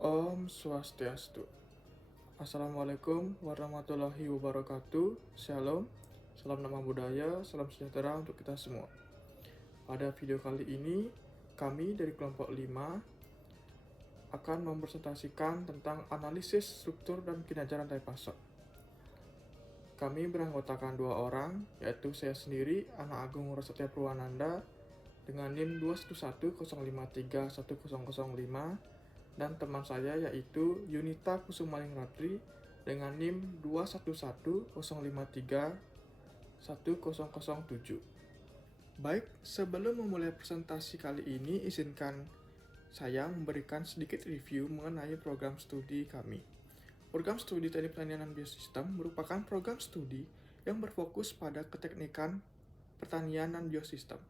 Om Swastiastu. Assalamualaikum warahmatullahi wabarakatuh. Shalom, salam nama budaya, salam sejahtera untuk kita semua. Pada video kali ini, kami dari kelompok 5 akan mempresentasikan tentang analisis struktur dan kinerja rantai pasok. Kami beranggotakan 2 orang, yaitu saya sendiri, Anak Agung Rasetya Purwananda, dengan NIM 211053105, dan teman saya yaitu Yunita Kusumalingratri dengan NIM 211053107. Baik, sebelum memulai presentasi kali ini, izinkan saya memberikan sedikit review mengenai program studi kami. Program studi Teknik Pertanian dan Biosistem merupakan program studi yang berfokus pada keteknikan pertanian dan biosistem,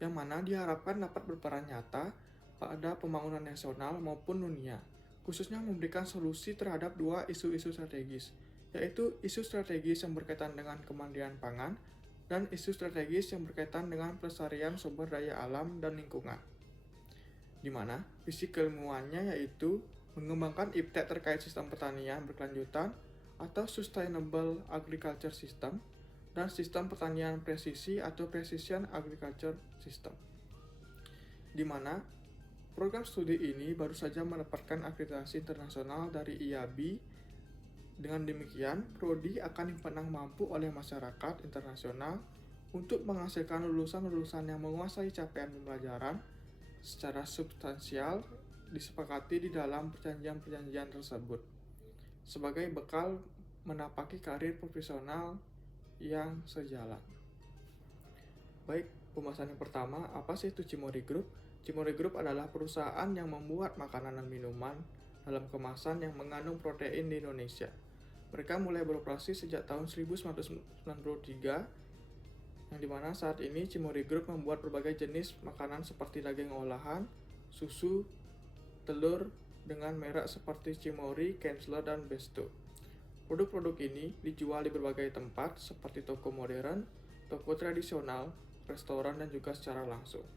yang mana diharapkan dapat berperan nyata pada pembangunan nasional maupun dunia, khususnya memberikan solusi terhadap 2 isu-isu strategis, yaitu isu strategis yang berkaitan dengan kemandirian pangan dan isu strategis yang berkaitan dengan pelestarian sumber daya alam dan lingkungan. Di mana visi keilmuannya yaitu mengembangkan iptek terkait sistem pertanian berkelanjutan atau Sustainable Agriculture System dan sistem pertanian presisi atau Precision Agriculture System. Di mana program studi ini baru saja mendapatkan akreditasi internasional dari IABI. Dengan demikian, prodi akan dipandang mampu oleh masyarakat internasional untuk menghasilkan lulusan-lulusan yang menguasai capaian pembelajaran secara substansial disepakati di dalam perjanjian-perjanjian tersebut, sebagai bekal menapaki karir profesional yang sejalan. Baik, pembahasan yang pertama, apa sih itu Cimory Group? Cimory Group adalah perusahaan yang membuat makanan dan minuman dalam kemasan yang mengandung protein di Indonesia. Mereka mulai beroperasi sejak tahun 1993, yang dimana saat ini Cimory Group membuat berbagai jenis makanan seperti daging olahan, susu, telur, dengan merek seperti Cimory, Kensler, dan Besto. Produk-produk ini dijual di berbagai tempat seperti toko modern, toko tradisional, restoran, dan juga secara langsung.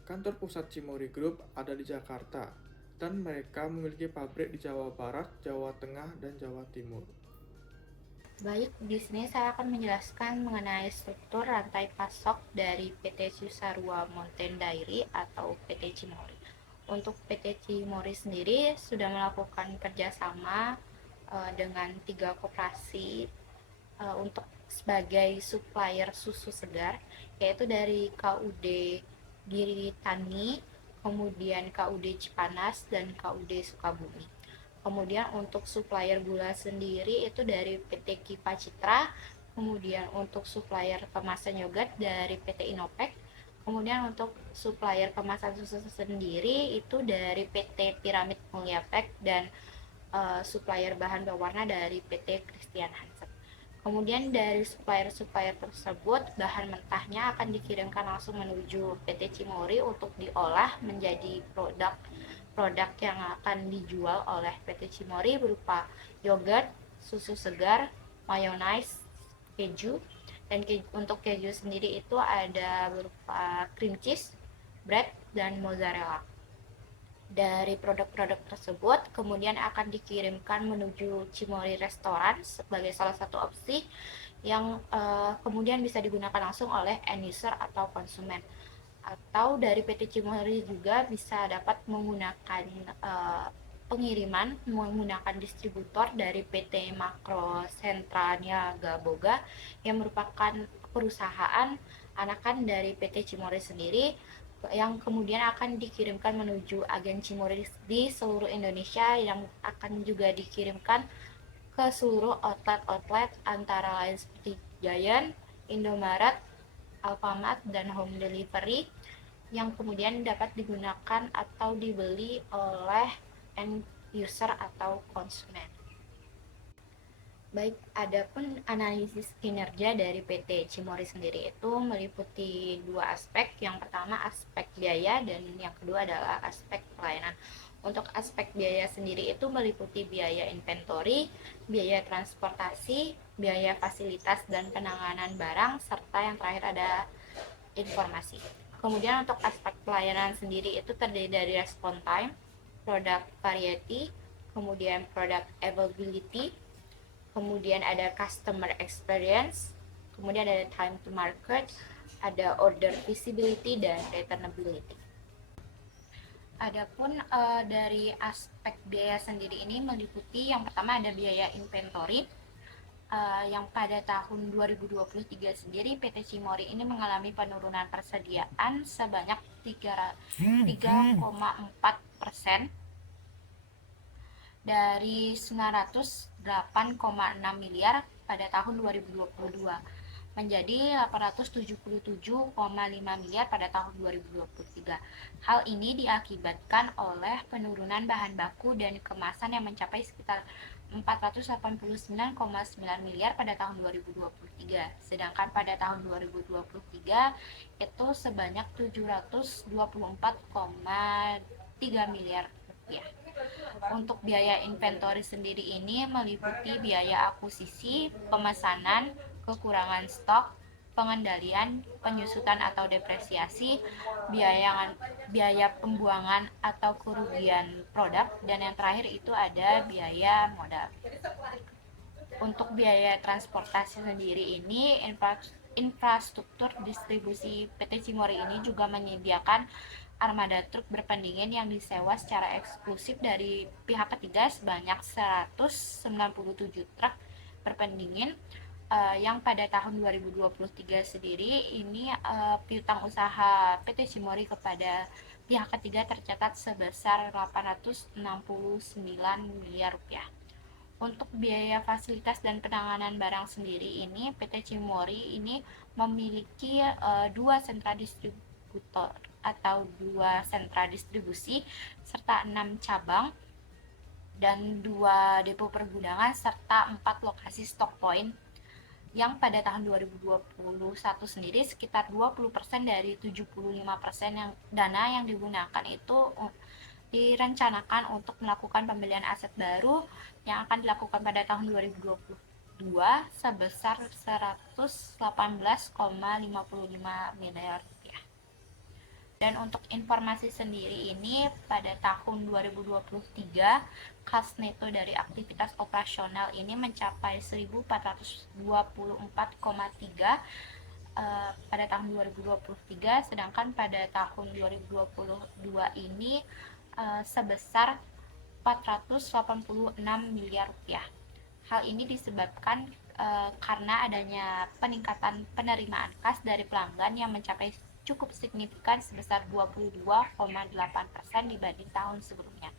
Kantor pusat Cimory Group ada di Jakarta, dan mereka memiliki pabrik di Jawa Barat, Jawa Tengah, dan Jawa Timur. Baik, di sini saya akan menjelaskan mengenai struktur rantai pasok dari PT Cisarua Mountain Dairy atau PT Cimory. Untuk PT Cimory sendiri sudah melakukan kerjasama dengan 3 koperasi untuk sebagai supplier susu segar, yaitu dari KUD Giri Tani, kemudian KUD Cipanas, dan KUD Sukabumi. Kemudian untuk supplier gula sendiri itu dari PT Kipa Citra, kemudian untuk supplier kemasan yogurt dari PT Inopek, kemudian untuk supplier kemasan susu sendiri itu dari PT Piramid Mulyapek, dan supplier bahan pewarna dari PT Christian Hansen. Kemudian dari supplier-supplier tersebut, bahan mentahnya akan dikirimkan langsung menuju PT Cimory untuk diolah menjadi produk yang akan dijual oleh PT Cimory berupa yogurt, susu segar, mayonnaise, keju, dan untuk keju sendiri itu ada berupa cream cheese, bread, dan mozzarella. Dari produk-produk tersebut kemudian akan dikirimkan menuju Cimory Restoran sebagai salah satu opsi yang kemudian bisa digunakan langsung oleh end user atau konsumen. Atau dari PT Cimory juga bisa dapat menggunakan pengiriman menggunakan distributor dari PT Makro Sentra Niaga Boga yang merupakan perusahaan anakan dari PT Cimory sendiri, yang kemudian akan dikirimkan menuju agen Cimory di seluruh Indonesia, yang akan juga dikirimkan ke seluruh outlet antara lain seperti Giant, Indomaret, Alfamart, dan Home Delivery, yang kemudian dapat digunakan atau dibeli oleh end user atau konsumen. Baik, adapun analisis kinerja dari PT Cimory sendiri itu meliputi 2 aspek. Yang pertama aspek biaya dan yang kedua adalah aspek pelayanan. Untuk aspek biaya sendiri itu meliputi biaya inventory, biaya transportasi, biaya fasilitas dan penanganan barang, serta yang terakhir ada informasi. Kemudian untuk aspek pelayanan sendiri itu terdiri dari respon time, product variety, kemudian product availability, kemudian ada customer experience, kemudian ada time to market, ada order visibility, dan returnability. Adapun dari aspek biaya sendiri ini meliputi yang pertama ada biaya inventory, yang pada tahun 2023 sendiri PT Cimory ini mengalami penurunan persediaan sebanyak 3,4% dari 908,6 miliar pada tahun 2022 menjadi 877,5 miliar pada tahun 2023. Hal ini diakibatkan oleh penurunan bahan baku dan kemasan yang mencapai sekitar 489,9 miliar pada tahun 2023. Sedangkan pada tahun 2023 itu sebanyak 724,3 miliar rupiah. Untuk biaya inventory sendiri ini meliputi biaya akuisisi, pemesanan, kekurangan stok, pengendalian, penyusutan atau depresiasi, biaya pembuangan atau kerugian produk, dan yang terakhir itu ada biaya modal. Untuk biaya transportasi sendiri ini, infrastruktur distribusi PT Cimory ini juga menyediakan armada truk berpendingin yang disewa secara eksklusif dari pihak ketiga sebanyak 197 truk berpendingin, yang pada tahun 2023 sendiri ini piutang usaha PT Cimory kepada pihak ketiga tercatat sebesar 869 miliar rupiah. Untuk biaya fasilitas dan penanganan barang sendiri ini PT Cimory ini memiliki dua sentra distributor atau 2 sentra distribusi serta 6 cabang dan 2 depo pergudangan serta 4 lokasi stock point, yang pada tahun 2021 sendiri sekitar 20% dari 75% yang dana yang digunakan itu direncanakan untuk melakukan pembelian aset baru yang akan dilakukan pada tahun 2022 sebesar 118,55 miliar. Dan untuk informasi sendiri ini pada tahun 2023 kas neto dari aktivitas operasional ini mencapai 1.424,3 pada tahun 2023, sedangkan pada tahun 2022 ini sebesar 486 miliar rupiah. Hal ini disebabkan karena adanya peningkatan penerimaan kas dari pelanggan yang mencapai cukup signifikan sebesar 22,8% dibanding tahun sebelumnya.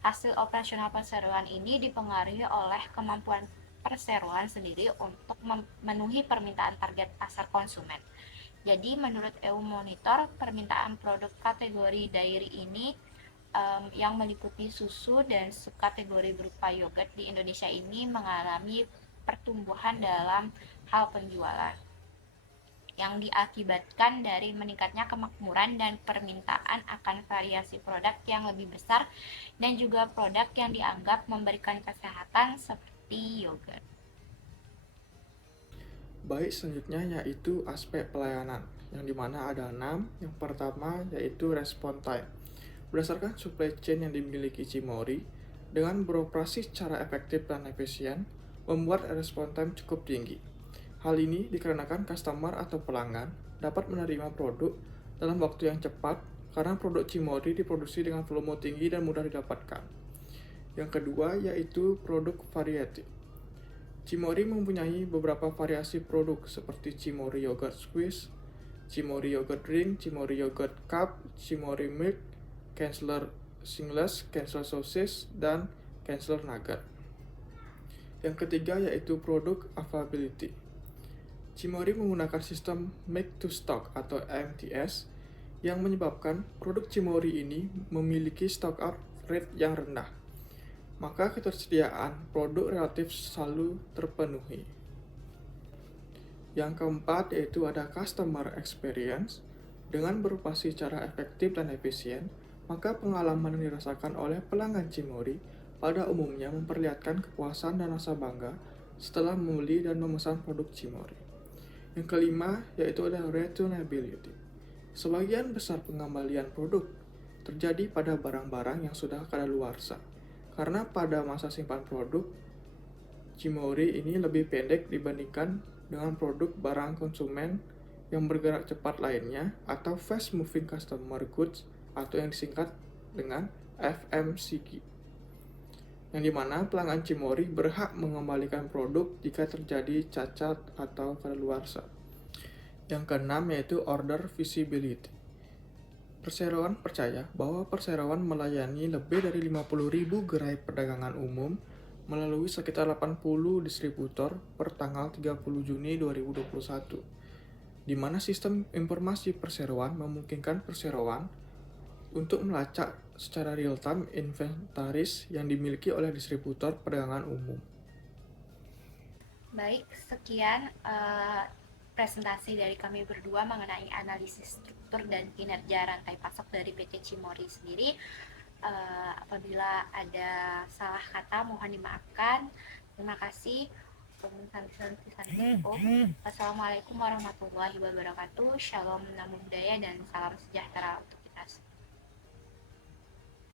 Hasil operasional perseroan ini dipengaruhi oleh kemampuan perseroan sendiri untuk memenuhi permintaan target pasar konsumen. Jadi menurut EU Monitor, permintaan produk kategori dairy ini yang meliputi susu dan subkategori berupa yogurt di Indonesia ini mengalami pertumbuhan dalam hal penjualan yang diakibatkan dari meningkatnya kemakmuran dan permintaan akan variasi produk yang lebih besar dan juga produk yang dianggap memberikan kesehatan seperti yogurt. Baik, selanjutnya yaitu aspek pelayanan, yang dimana ada 6. Yang pertama yaitu respon time. Berdasarkan supply chain yang dimiliki Cimory, dengan beroperasi secara efektif dan efisien, membuat respon time cukup tinggi. Hal ini dikarenakan customer atau pelanggan dapat menerima produk dalam waktu yang cepat karena produk Cimory diproduksi dengan volume tinggi dan mudah didapatkan. Yang kedua yaitu produk variety. Cimory mempunyai beberapa variasi produk seperti Cimory Yogurt Squeeze, Cimory Yogurt Drink, Cimory Yogurt Cup, Cimory Milk, Kansler Singles, Kansler Sosis, dan Kansler Nugget. Yang ketiga yaitu produk availability. Cimory menggunakan sistem make to stock atau MTS yang menyebabkan produk Cimory ini memiliki stock out rate yang rendah. Maka ketersediaan produk relatif selalu terpenuhi. Yang keempat yaitu ada customer experience. Dengan beroperasi secara efektif dan efisien, maka pengalaman yang dirasakan oleh pelanggan Cimory pada umumnya memperlihatkan kepuasan dan rasa bangga setelah membeli dan memesan produk Cimory. Yang kelima yaitu ada returnability. Sebagian besar pengembalian produk terjadi pada barang-barang yang sudah kadaluarsa. Karena pada masa simpan produk, Cimory ini lebih pendek dibandingkan dengan produk barang konsumen yang bergerak cepat lainnya atau Fast Moving Consumer Goods atau yang disingkat dengan FMCG. Yang dimana pelanggan Cimory berhak mengembalikan produk jika terjadi cacat atau kadaluarsa. Yang keenam yaitu Order Visibility. Perseroan percaya bahwa perseroan melayani lebih dari 50.000 gerai perdagangan umum melalui sekitar 80 distributor per tanggal 30 Juni 2021, di mana sistem informasi perseroan memungkinkan perseroan untuk melacak secara real-time inventaris yang dimiliki oleh distributor perdagangan umum. Baik, sekian presentasi dari kami berdua mengenai analisis struktur dan kinerja rantai pasok dari PT Cimory sendiri. Apabila ada salah kata mohon dimaafkan. Terima kasih. Wassalamualaikum warahmatullahi wabarakatuh. Shalom, namo buddhaya, dan salam sejahtera untuk